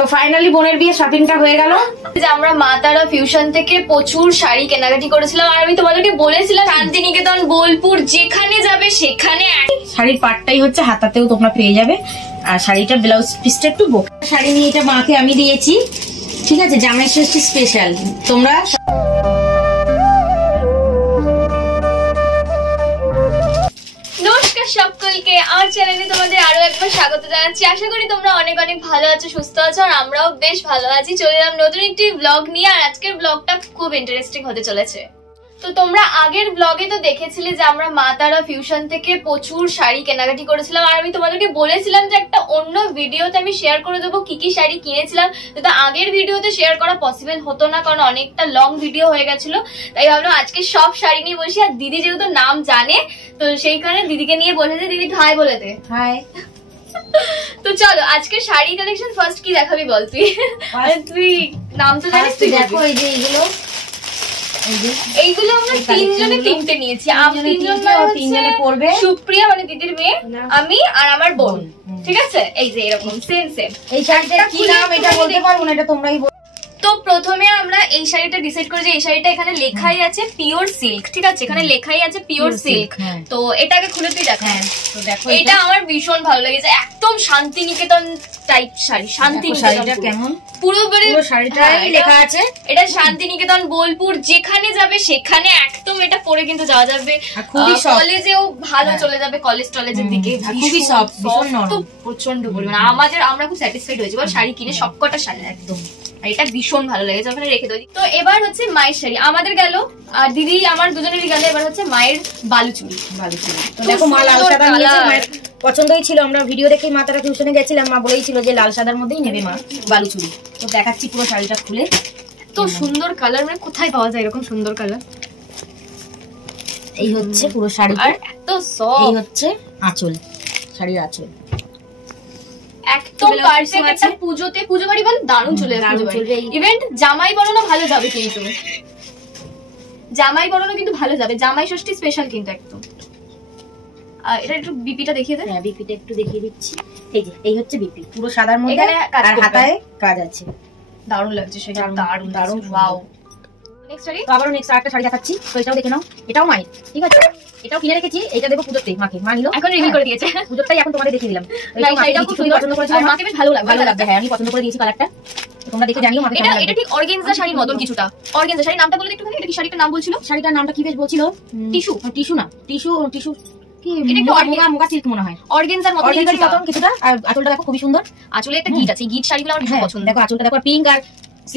তো ফাইনালি বোনের বিয়ে শপিংটা হয়ে গেল। যে আমরা মা তারা ফিউশন থেকে প্রচুর শাড়ি কেনাকাটি করেছিলাম, আর আমি তোমাদেরকে বলেছিলাম শান্তিনিকেতন, বোলপুর যেখানে যাবে সেখানে শাড়ির পাটটাই হচ্ছে হাতাতেও তোমরা পেয়ে যাবে, আর শাড়িটা ব্লাউজ পিসটা একটু বোকা শাড়ি নিয়ে এটা মাকে আমি দিয়েছি, ঠিক আছে, জামাই ষষ্ঠী স্পেশাল। তোমরা সকলকে আমার চ্যানেলে তোমাদের আরো একবার স্বাগত জানাচ্ছি। আশা করি তোমরা অনেক অনেক ভালো আছো, সুস্থ আছো, আর আমরাও বেশ ভালো আছি। চলে এলাম নতুন একটি ব্লগ নিয়ে, আর আজকের ব্লগটা খুব ইন্টারেস্টিং হতে চলেছে। তো তোমরা আগের ব্লগে তো দেখেছিলে যে আমরা মা তারা ফিউশন থেকে প্রচুর শাড়ি কেনাকাটি করেছিলাম, আর আমি তোমাদেরকে বলেছিলাম যে একটা অন্য ভিডিওতে আমি শেয়ার করে দেবো কি কি শাড়ি কিনেছিলাম। তো আগের ভিডিওতে শেয়ার করা পসিবল হতো না, কারণ অনেকটা লং ভিডিও হয়ে গেছিল। তাই ভাবলাম আজকে সব শাড়ি নিয়ে বসি, আর দিদি যেহেতু নাম জানে তো সেইখানে দিদিকে নিয়ে বসেছে। দিদি হাই বলে দে। হাই। তো চলো আজকে শাড়ি কালেকশন ফার্স্ট কি দেখাবি বল তুই? তুই নাম তো জানিস, তুই দেখো এই যে এইগুলো আমরা তিনজনে তিনটে নিয়েছি। তিনজনে পড়বে, সুপ্রিয়া মানে দিদির মেয়ে, আমি আর আমার বোন, ঠিক আছে? এই যে এরকম সেম সেম। এই শাড়িটা কি নাম এটা বলতে পারবো না, এটা তোমরাই বলো। তো প্রথমে আমরা এই শাড়িটা ডিসাইড করি যে এই শাড়িটা এখানে লেখাই আছে পিওর সিল্ক, ঠিক আছে? এখানে লেখাই আছে পিওর সিল্ক। তো এটাকে খুলে তুই দেখা। তো দেখো এটা আমার ভীষণ ভালো লেগেছে, একদম শান্তিনিকেতন টাইপ শাড়ি। শান্তিনিকেতন কেমন পুরো শাড়িটাই লেখা আছে, এটা শান্তিনিকেতন বোলপুর যেখানে যাবে সেখানে একদম এটা পরে কিন্তু যাওয়া যাবে। কলেজেও ভালো চলে যাবে, কলেজ টলেজের দিকে। খুবই সফট, প্রচন্ড পরিমাণে আমরা খুব স্যাটিসফাইড হয়েছি বল শাড়ি কিনে, সবকটা শাড়ি একদম। আর এটা ভীষণ ভালো লেগেছে, ওখানে রেখে দিই। তো এবার হচ্ছে মায়ের শাড়ি আমাদের গেল, আর দিদি আমার দুজনেরই গেল। এবার হচ্ছে মায়ের বালুচুড়ি। তো দেখো মা লাল সাদা নিয়েছে, মায়ের পছন্দই ছিল। আমরা ভিডিও দেখেই মা তারা টিউশনে গেছিলাম, মা বলেইছিল যে লাল সাদার মধ্যেই নেবে মা বালুচুড়ি। তো দেখাচ্ছি পুরো শাড়িটা খুলে। তো সুন্দর কালার, মানে কোথায় পাওয়া যায় এরকম সুন্দর কালার? এই হচ্ছে পুরো শাড়ি, আর এত সফট। এই হচ্ছে আঁচল, শাড়ির আঁচল একদম পারফেক্ট। একটা পুজোতে, পুজো বাড়ি বল, দারুণ চলে যাবে। ইভেন্ট জামাই বরণও ভালো যাবে, কিন্তু জামাই বরণও কিন্তু ভালো যাবে, জামাই ষষ্ঠী স্পেশাল কিন্তু একদম। এটা একটু বিপিটা দেখিয়ে দে। হ্যাঁ বিপিটা একটু দেখিয়ে দিচ্ছি। এই যে এই হচ্ছে বিপি, পুরো সাদার মধ্যে আর হাতায় কাজ আছে। দারুণ লাগছে সেটা, দারুণ দারুণ। ওয়াও। নেক্সট শাড়ি, তো আবারও নেক্সট আরেকটা শাড়ি দেখাচ্ছি। তো এটাও দেখে নাও, এটাও মায়ের, ঠিক আছে? এটাও কিনে রেখেছি, এটা দেবো পুজোতে মাকে। মা নিল, এখন রিভিল করে দিয়েছে। পুজোটাই এখন তোমাদের দেখিয়ে দিলাম। শাড়িটা খুব সুন্দর পছন্দ করেছিল, মাকে বেশ ভালো লাগবে। হ্যাঁ আমি পছন্দ করে দিয়েছি কালারটা, তোমরা দেখে জানিও মাকে। এটা ঠিক অর্গানজা শাড়ির মতন কিছুটা। অর্গানজা শাড়ির নামটা বলে একটু। এটা কি শাড়িটার নাম বলছিল? শাড়িটার নামটা কি বেশ বলছিল? টিস্যু। টিস্যু না, টিস্যু টিস্যু কি, এটা একটু মুগা সিল্ক মনে হয়, অর্গানজার মতন কিছুটা। আর আঁচলটা দেখো খুবই সুন্দর, আঁচলে একটা গিট আছে। গিট শাড়িগুলো আমার খুব পছন্দ। দেখো আঁচলটা দেখো, পিঙ্ক আর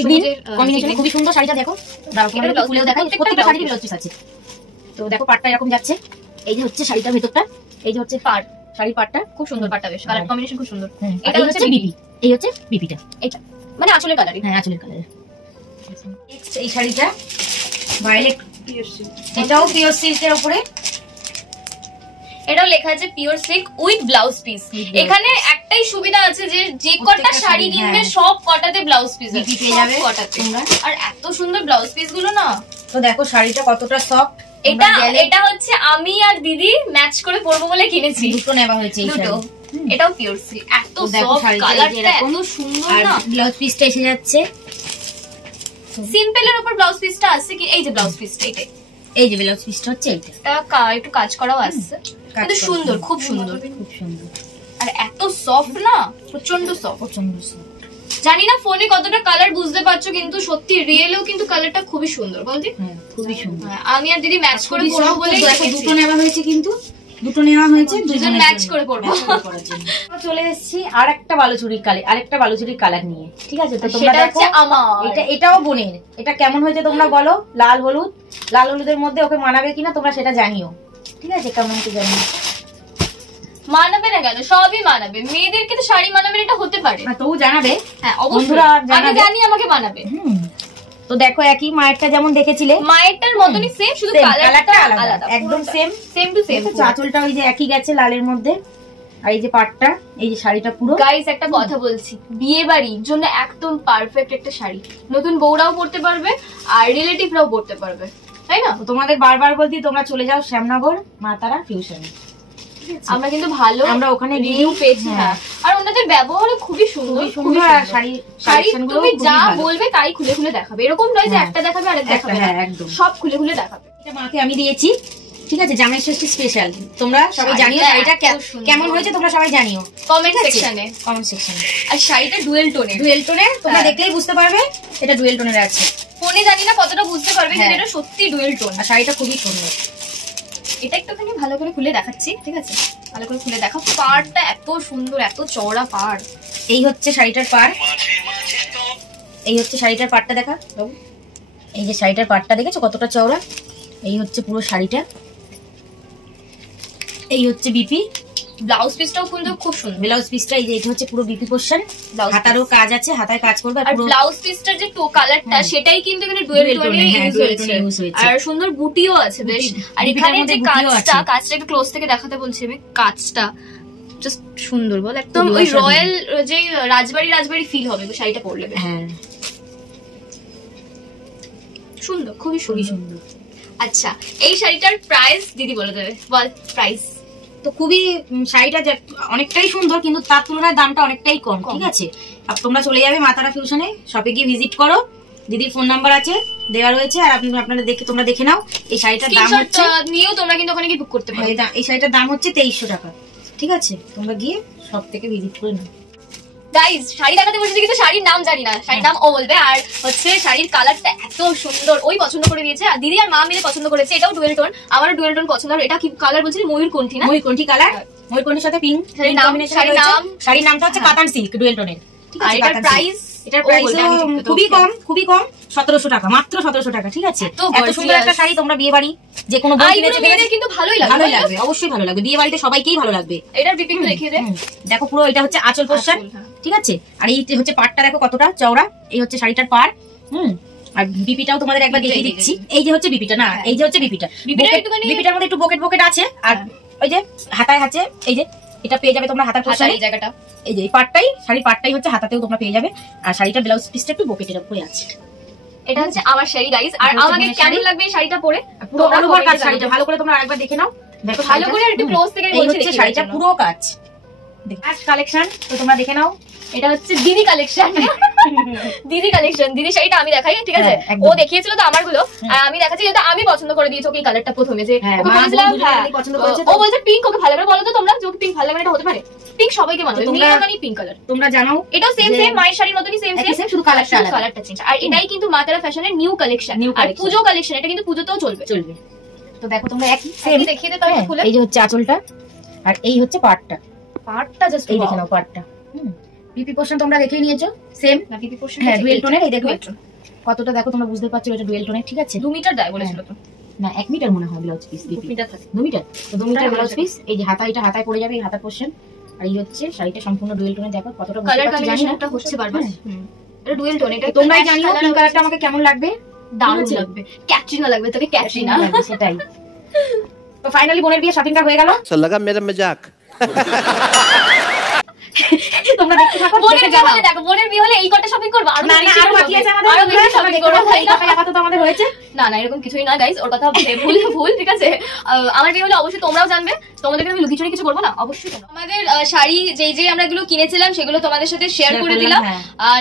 গ্রিন কম্বিনেশনে খুবই সুন্দর শাড়িটা। দেখো দাঁড়াও খুলেও দেখাই, প্রত্যেকটা শাড়ির ব্লাউজ পিস আছে। তো দেখো পাটটা এরকম যাচ্ছে। এই যে হচ্ছে শাড়িটার ভেতরটা, এই যে হচ্ছে পাট, শাড়ির পাটটা খুব সুন্দর, পাটটা বেশ কালার কম্বিনেশন খুব সুন্দর। এটা হচ্ছে বিপি, এই হচ্ছে বিপিটা, এটা মানে আঁচলের কালারই। হ্যাঁ আঁচলের কালার। নেক্সট এই শাড়িটা ভায়োলেট পিওর সিল্ক, এটাও পিওর সিল্কের উপরে। এটাও লেখা আছে pure silk with blouse piece. এখানে একটাই সুবিধা আছে যে যে কটা শাড়ি কিনবে সব কটাতে ব্লাউজ পিস আছে, পেয়ে যাবে কটাতে। আর এত সুন্দর ব্লাউজ পিস গুলো না। তো দেখো শাড়িটা কতটা সফট। এটা হচ্ছে আমি আর দিদি ম্যাচ করে পরবো বলে কিনেছি। দুটো নেওয়া হয়েছে, দুটো। এটাও পিওর সিল্ক, এত সফট, কালারটা এত সুন্দর না। ব্লাউজ পিসটা এসে যাচ্ছে সিম্পলের উপর ব্লাউজ পিসটা আসছে কি, এই যে ব্লাউজ পিসটা, এটাই। এই যে ব্লাউজ পিসটা হচ্ছে এইটা, একটু কাজ করাও আসছে, কিন্তু সুন্দর, খুব সুন্দর, খুব সুন্দর। আর এত সফট না, প্রচন্ড সফট, প্রচন্ড সফট। জানি না ফোনে কতটা কালার বুঝতে পারছো, কিন্তু সত্যি রিয়েলেও কিন্তু কালারটা খুবই সুন্দর। বলছি খুবই সুন্দর। আমি আর দিদি ম্যাচ করে পরবো বলে দুটো নেওয়া হয়েছে, কিন্তু দুটো নেওয়া হয়েছে দুজন ম্যাচ করে পরবো। চলে এসেছি আরেকটা বালুচুরির কালার, আরেকটা বালুচুরির কালার নিয়ে, ঠিক আছে? তো তোমরা দেখো এটাও বোনের, এটা কেমন হয়েছে তোমরা বলো। লাল হলুদ, লাল হলুদের মধ্যে ওকে মানাবে কিনা তোমরা সেটা জানিও, ঠিক আছে? কেমন কি জানি মানাবে না কেন, সবই মানাবে। মেয়েদেরকে তো শাড়ি মানাবে, এটা হতে পারে। তো জানাবে, হ্যাঁ অবশ্যই, আমি জানি আমাকে মানাবে। তো দেখো একই মায়েরটা যেমন দেখেছিলে, মায়েরটার মতনই সেম, শুধু কালারটা আলাদা, একদম সেম টু সেম। আঁচলটা ওই যে একই গেছে লালের মধ্যে, আর এই যে পাটটা, এই যে শাড়িটা পুরো। গাইস একটা কথা বলছি, বিয়ে বাড়ির জন্য একদম পারফেক্ট একটা শাড়ি। নতুন বউরাও পরতে পারবে আর রিলেটিভরাও পরতে পারবে, তাই না? তোমাদের বারবার বলছি তোমরা চলে যাও শ্যামনগর মা তারা ফিউশনে। আমরা কিন্তু ভালো আমরা ওখানে রিভিউ পেয়েছি। হ্যাঁ, আর ওনাদের ব্যবহারও খুবই সুন্দর, সুন্দর। আর শাড়ি তুমি যা বলবে তাই খুলে খুলে দেখাবে, এরকম নয় যে একটা দেখাবে আর একটা দেখাবে না, একদম সব খুলে খুলে দেখাবে। এটা মাকে আমি দিয়েছি, ঠিক আছে, জামাই ষষ্ঠী স্পেশাল। তোমরা সবাই জানিও শাড়িটা কেমন হয়েছে, তোমরা সবাই জানিও কমেন্ট সেকশনে। আর শাড়িটা ডুয়েল টোনের, তোমরা দেখলেই বুঝতে পারবে এটা ডুয়েল টোনের আছে। ফোনে জানি না কতটা বুঝতে পারবে, কিন্তু এটা সত্যি ডুয়েল টোন। আর শাড়িটা খুবই সুন্দর। এটা একটুখানি ভালো করে খুলে দেখাচ্ছি, ঠিক আছে, ভালো করে খুলে দেখাও। পাড়টা এত সুন্দর, এত চওড়া পাড়। এই হচ্ছে শাড়িটার পাড়, এই হচ্ছে শাড়িটার পাড়টা দেখা। এই যে শাড়িটার পাড়টা দেখেছো কতটা চওড়া। এই হচ্ছে পুরো শাড়িটা, এই হচ্ছে বিপি। ব্লাউজ পিসটাও কিন্তু খুব সুন্দর। ব্লাউজ পিসটা এই যে এটা হচ্ছে পুরো বিপি পোরশন, হাতারও কাজ আছে, হাতায় কাজ করবে। আর ব্লাউজ পিসটার যে কালারটা সেটাই কিন্তু এখানে ডুয়েল টোনে ইউজ হয়েছে। আর সুন্দর বুটিও আছে বেশ। আর এখানে যে কাজটা একটু ক্লোজ থেকে দেখাতে বলছি আমি, কাজটা জাস্ট সুন্দর বল, একদম ওই রয়্যাল যে রাজবাড়ি ফিল হবে শাড়িটা পরলে। হ্যাঁ, সুন্দর, খুবই সুন্দর। আচ্ছা, এই শাড়িটার প্রাইস দিদি বলে দেবে, বল প্রাইস। তো খুবই শাড়িটা অনেকটাই সুন্দর, কিন্তু তার তুলনায় দামটা অনেকটাই কম, ঠিক আছে। আর তোমরা চলে যাবে মা তারা ফিউশনে, শপে গিয়ে ভিজিট করো, দিদির ফোন নাম্বার আছে দেওয়া রয়েছে। আর আপনারা তোমরা দেখে নাও। এই শাড়িটার দাম হচ্ছে, নিয়েও তোমরা কিন্তু ওখানে গিয়ে বুক করতে পারো। এই শাড়িটার দাম হচ্ছে 2300 টাকা, ঠিক আছে। তোমরা গিয়ে সব থেকে ভিজিট করে নাও। গাইস, শাড়ি দেখাতে বসেছি কিন্তু শাড়ির নাম জানি না, শাড়ির নাম ও বলবে। আর হচ্ছে শাড়ির কালারটা এত সুন্দর, ওই পছন্দ করে দিয়েছে, আর দিদি আর মা মিলে পছন্দ করেছে। এটাও ডুয়েল টোন, আমারও ডুয়েল টোন পছন্দ। এটা কি কালার বলছিস? ময়ূরকণ্ঠী না? ময়ূরকণ্ঠী কালার, ময়ূরকণ্ঠীর সাথে পিঙ্ক। শাড়ির নামটা হচ্ছে কাতান সিল্ক ডুয়েল টোনের, ঠিক আছে। এটার প্রাইস খুবই কম 1700 টাকা, মাত্র 1700 টাকা, ঠিক আছে। এত সুন্দর একটা শাড়ি তোমরা বিয়ে বাড়ি যে কোনো কিন্তু ভালোই লাগবে, অবশ্যই ভালো লাগবে, বিয়ে বাড়িতে সবাইকেই ভালো লাগবে। এটার বিপি একটু দেখিয়ে দে। দেখো পুরো এটা হচ্ছে আঁচল পোরশন, ঠিক আছে। আর এই হচ্ছে পাড়টা দেখো কতটা চওড়া, এই হচ্ছে শাড়িটার পাড়। আর বিপিটাও তোমাদের একবার দেখিয়ে দিচ্ছি। এই যে হচ্ছে বিপিটা, না এই যে হচ্ছে বিপিটার মধ্যে একটু বকেট আছে। আর ওই যে হাতায় হাতে এই যে এটা পেয়ে যাবে তোমরা হাতার পোরশনে, এই জায়গাটা, এই যে এই পাড়টাই, শাড়ির পাড়টাই হচ্ছে হাতাতেও তোমরা পেয়ে যাবে। আর শাড়িটা ব্লাউজ পিসটা একটু বকেটের উপরে আছে। এটা হচ্ছে আমার শাড়ি গাইস। আর আমাকে কেমন লাগবে এই শাড়িটা পরে, পুরো অল ওভার কাজ শাড়িটা ভালো করে তোমরা আরেকবার দেখে নাও। দেখো ভালো করে একটু ক্লোজ থেকে বলছি, দেখো শাড়িটা পুরো কাজ। আজ কালেকশন তো তোমরা দেখে নাও। এটা হচ্ছে দিদি কালেকশন, দিদি শাড়িটা আমি দেখাই, ঠিক আছে। ও দেখিয়েছিল তো আমার গুলো, আর আমি দেখাচ্ছি যেটা আমি পছন্দ করে দিয়েছি ওকে এই কালারটা প্রথমে। যে ও বলছে পিঙ্ক, ওকে ভালো করে বলো তো তোমরা যে ওকে পিঙ্ক ভালো লাগে, এটা হতে পারে? পিঙ্ক সবাইকে মানাবে, মানে পিঙ্ক কালার তোমরা জানো। এটাও সেম মায়ের শাড়ির মতনই সেম, শুধু কালারটা চেঞ্জ। আর এটাই কিন্তু মা তারা ফ্যাশনের নিউ কালেকশন, আর পুজো কালেকশন। এটা কিন্তু পুজোতেও চলবে। তো দেখো তোমরা একই সেম দেখিয়ে দে তাহলে খুলে। এই যে হচ্ছে আঁচলটা, আর এই হচ্ছে পাড়টা জাস্ট এই দেখে নাও পাড়টা। বিপি পোরশন তোমরা দেখেই নিয়েছো, সেম না বিপি পোরশন। হ্যাঁ, ডুয়েল টোনের। এই দেখো কতটা, দেখো তোমরা বুঝতে পারছো এটা ডুয়েল টোনের, ঠিক আছে। 2 মিটার দেয় বলেছিল তো, না 1 মিটার মনে হয় ব্লাউজ পিস। 2 মিটার থাকে, 2 মিটার। তো 2 মিটার ব্লাউজ পিস। এই যে হাতা, এটা হাতায় পড়ে যাবে, এই হাতার পোরশন। আর এই হচ্ছে শাড়িটা সম্পূর্ণ ডুয়েল টোনে। দেখো কতটা কালার কম্বিনেশনটা হচ্ছে বারবার। এটা ডুয়েল টোন। এটা তোমরাই জানিও পিঙ্ক কালারটা আমাকে কেমন লাগবে। দারুণ লাগবে, ক্যাটরিনা লাগবে তোকে, ক্যাটরিনা সেটাই। তো ফাইনালি বোনের বিয়ে শপিংটা হয়ে গেল। সো লাগা মেরা মজাক। তোমরা দেখতে থাকো। দেখো বোনের বিয়ে হলে এই কটা শপিং করব, আর না আরো বাকি আছে আমাদের, আরো বেশি শপিং করব। এই টাকা আপাতত আমাদের হয়েছে। না এরকম কিছুই না গাইস, ওর কথা ভুল, ঠিক আছে। আমার বিয়ে হলে অবশ্যই তোমরাও জানবে, তোমাদেরকে আমি লুকিয়ে কিছু করবো না, অবশ্যই। আমাদের শাড়ি যেই আমরা এগুলো কিনেছিলাম সেগুলো তোমাদের সাথে শেয়ার করে দিলাম।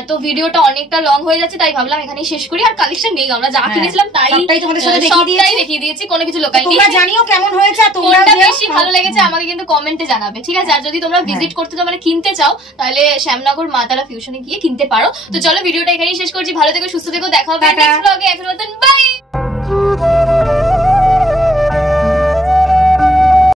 তো ভিডিওটা অনেকটা লং হয়ে যাচ্ছে, তাই ভাবলাম এখানেই শেষ করি। আর কালেকশন নেই, আমরা যা কিনেছিলাম তাই তোমাদের সাথে দেখিয়ে দিয়েছি, কোনো কিছু লোকাই নেই। তোমরা জানিও কেমন হয়েছে, কোনটা বেশি ভালো লেগেছে আমাকে কিন্তু কমেন্টে জানাবে, ঠিক আছে। আর যদি তোমরা ভিজিট করতে চাও, মানে কিনতে চাও, তাহলে শ্যামনগর মা তারা ফিউশনে গিয়ে কিনতে পারো। তো চলো ভিডিওটা এখানেই শেষ করছি। ভালো থেকো, সুস্থ থেকো, দেখা হবে নেক্সট ব্লগে। এখন মতন